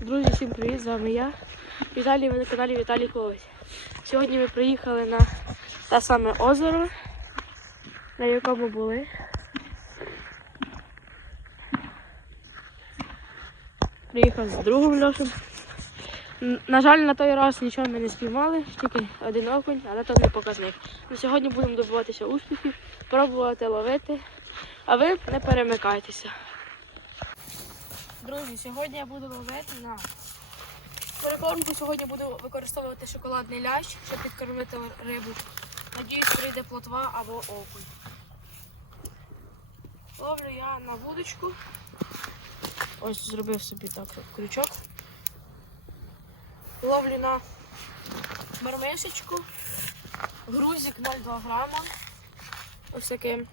Друзі, всім привіт! З вами я. Віталій, ви на каналі Віталій Ковець. Сьогодні ми приїхали на те саме озеро, на якому були. Приїхав з другом Льошем. На жаль, на той раз нічого ми не спіймали, тільки один окунь, але то не показник. На сьогодні будемо добиватися успіхів, пробувати ловити, а ви не перемикайтеся. Друзі, сьогодні я буду ловити на перекормку. Сьогодні буду використовувати шоколадний лящ, щоб підкормити рибу. Надіюсь, прийде плотва або окунь. Ловлю я на вудочку. Ось зробив собі так крючок. Ловлю на мармишечку. Грузик 0,2 грама. Ось таким.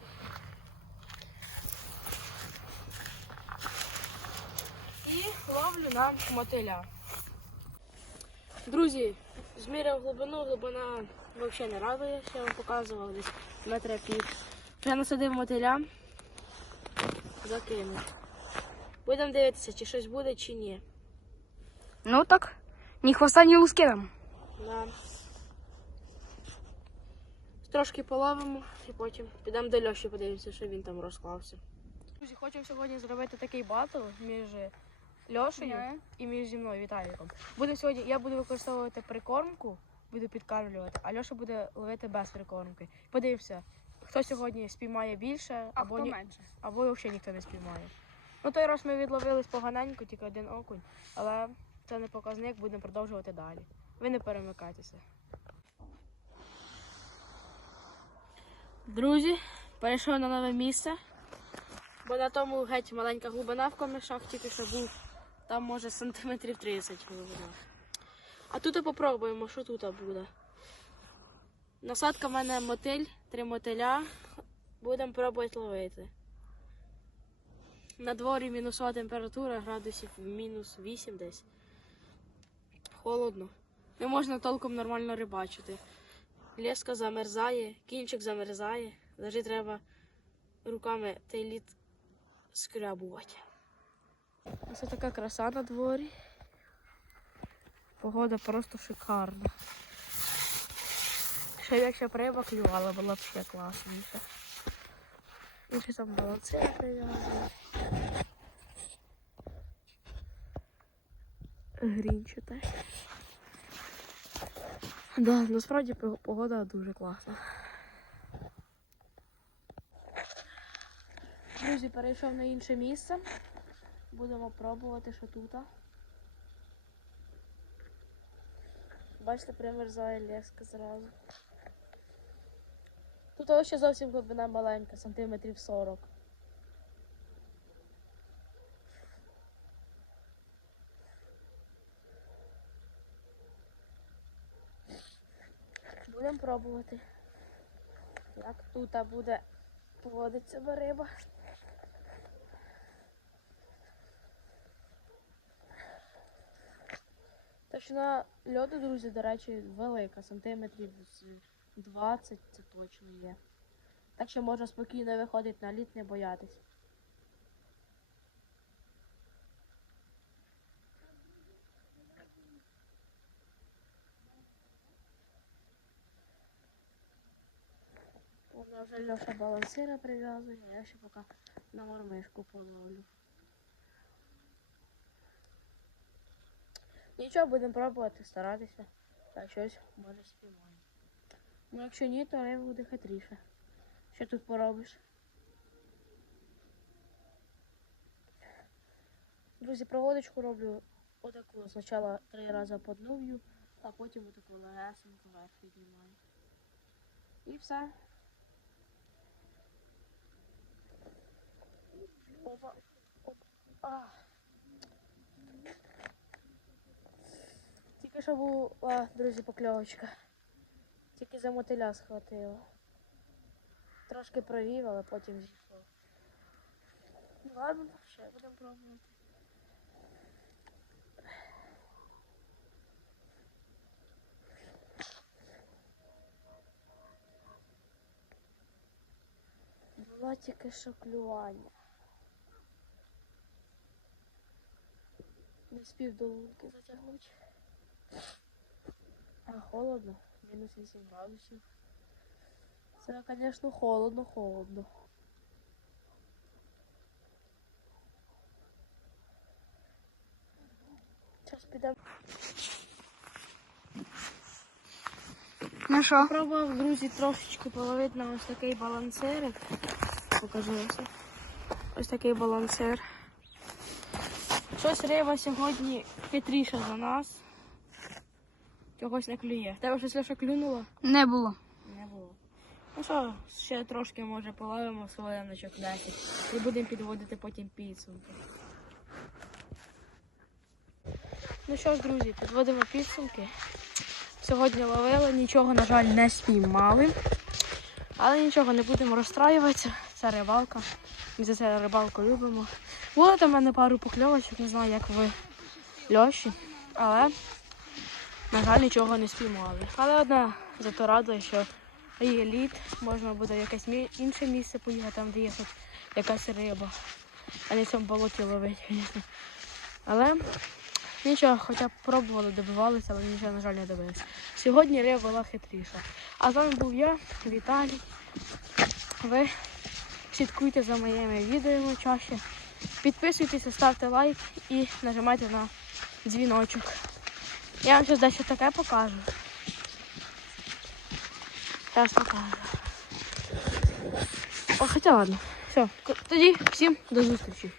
І ловлю на мотиля. Друзі, зміряв глибину, глибина взагалі не радує, я вам показував десь метра пів. Вже насадив мотиля, закинув. Будемо дивитися, чи щось буде, чи ні. Ну так, ні хвоста, ні луски нам. Да. Трошки половимо і потім підемо до Льоші, подивимося, що він там розклався. Друзі, хочемо сьогодні зробити такий батл між Льошею і між зі мною Віталіком. Буде сьогодні, я буду використовувати прикормку, буду підкармлювати, а Льоша буде ловити без прикормки. Подивимося, хто сьогодні спіймає більше, А або, хто ні, менше? або взагалі ніхто не спіймає. Ну той раз ми відловились поганенько, тільки один окунь, але це не показник, будемо продовжувати далі. Ви не перемикайтеся. Друзі, перейшов на нове місце, бо на тому геть маленька глибина в комишах, тільки що був, там може сантиметрів 30 глибина. А тут попробуємо, що тут буде. Насадка в мене мотиль, три мотиля. Будемо пробувати ловити. На дворі мінусова температура, градусів мінус 8 десь. Холодно. Не можна толком нормально рибачити. Леска замерзає, кінчик замерзає. Навіть треба руками той лід скрябувати. Ось така краса на дворі. Погода просто шикарна. Ще якщо б риба клювала, було б ще класніше. І ще там баланци прив'язують. Грінчате. Да, насправді погода дуже класна. Друзі, перейшов на інше місце. Будемо пробувати, що тут. Бачите, примерзає леска зразу. Тут ще зовсім глибина маленька, сантиметрів 40. Будемо пробувати. Як тут буде поводить себе риба. Точна льоду, друзі, до речі, велика, сантиметрів 20 це точно є. Так що можна спокійно виходити на лід, не боятись. Вона вже Льоша балансира прив'язує, я ще поки на мормишку половлю. Нічого, будемо пробувати, старатися. Та щось може спіймаємо. Ну якщо ні, то риба буде хитріше. Що тут поробиш? Друзі, проводочку роблю отаку. Спочатку три рази по дну б'ю, а потім отаку легесеньку вверх піднімаю. І все. Опа. Опа. А. Що була, друзі, покльовочка. Тільки за мотиля схватило. Трошки провів, але потім зійшло. Ладно, ще будемо пробувати. Було тільки що клювання. Не спів до лунки затягнути. Холодно, мінус 8 градусів. Це, звісно, холодно, холодно. Зараз підемо. Ну що? Пробував, друзі, трошечки половити на ось такий балансирик. Покажу ось. Ось такий балансир. Щось риба сьогодні хитріша за нас. Чогось не клює. Тебе щось Леша клюнуло? Не було. Не було. Ну що, ще трошки може половимо хвилиночок 10 і будемо підводити потім підсумки. Ну що ж, друзі, підводимо підсумки. Сьогодні ловили, нічого, на жаль, не спіймали. Але нічого, не будемо розстраюватися. Це рибалка. Ми за це рибалку любимо. Було там в мене пару покльовочок, не знаю, як ви льоші. Але, на жаль, нічого не спіймали. Але одна зато радує, що є лід, можна буде в якесь інше місце поїхати, там, де є хоч якась риба. А не в цьому болоті ловити, звісно. Але нічого, хоча б пробували, добивалися, але нічого, на жаль, не добилися. Сьогодні риба була хитріша. А з вами був я, Віталій. Ви слідкуйте за моїми відео чаще. Підписуйтеся, ставте лайк і нажимайте на дзвіночок. Я вам зараз дещо таке покажу. Зараз покажу. О, хоча ладно. Все, тоді всім до зустрічі.